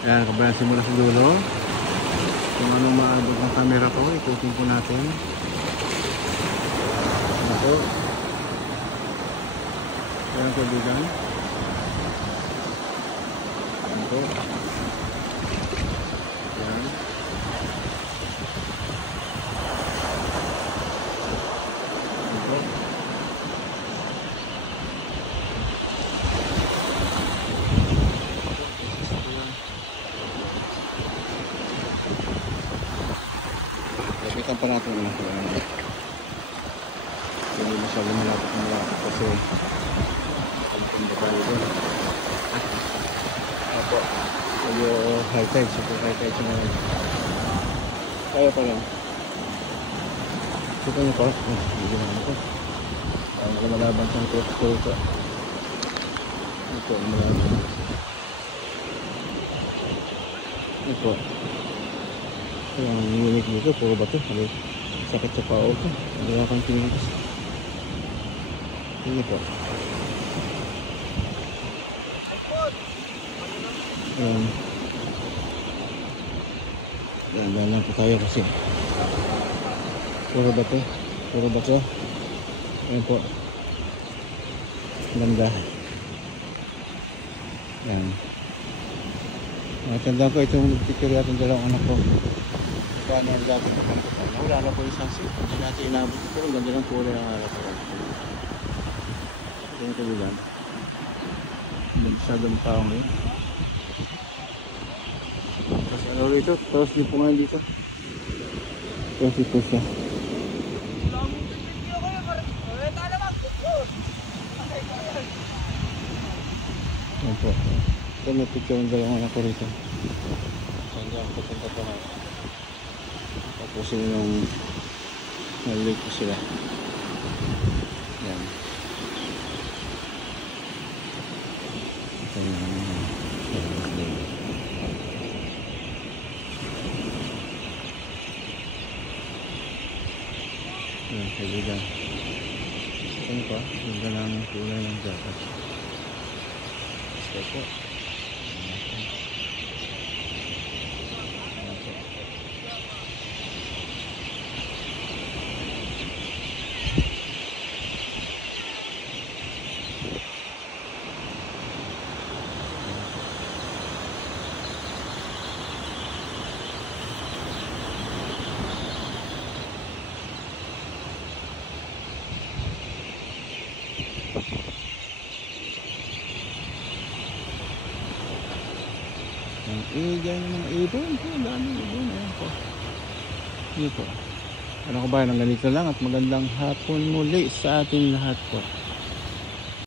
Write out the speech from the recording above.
Ayan, kabayan, simula sa dulo. Kung anong maabot ng camera ko, ikutin po natin. Ito. Ayan, kaibigan. Ito. Ayan. Ito. Lapitan pa natin na. Hindi masyado malapit kasi kalapang ba tayo doon. Apo, medyo high tide, super high tide siya ngayon. Kaya pa lang. Suka niyo pa? Hindi naman ito. Ang lumalaban siyang tuto. Ito, lumalaban. Ito. Ang unique dito, puro bato. Sakit sa pao ko. Hindi ako ang pinilis. Ini po. Ayan. Ayan lang po tayo kasi puro bato. Puro bato. Ayan po. Ganda. Ayan. Tandaan ko itong picture natin dalawang anak ko. Paano ang dati ng anak ko. Wala na po yung sunset. Hindi natin inabot ito. Ang ganda ng kulay ng anak ko. Ito yung kabilan. Masyadong tao ngayon. Tapos ano rito? Tapos din po ngayon dito. Tapos dito siya. Ayan po. Ito may picture ng dalawang anak ko rito. Saan ko punta pa nga. Tapos yung nalik ko sila. Yan. Ito yung yan, kaibigan. Ito pa, ganda lang ang kulay ng dapat. Ito po. Diyan yung mga ibon po, daming ibon. Ayan po. Dito. Ano ko ba, ng ganito lang at magandang hapon muli sa ating lahat po.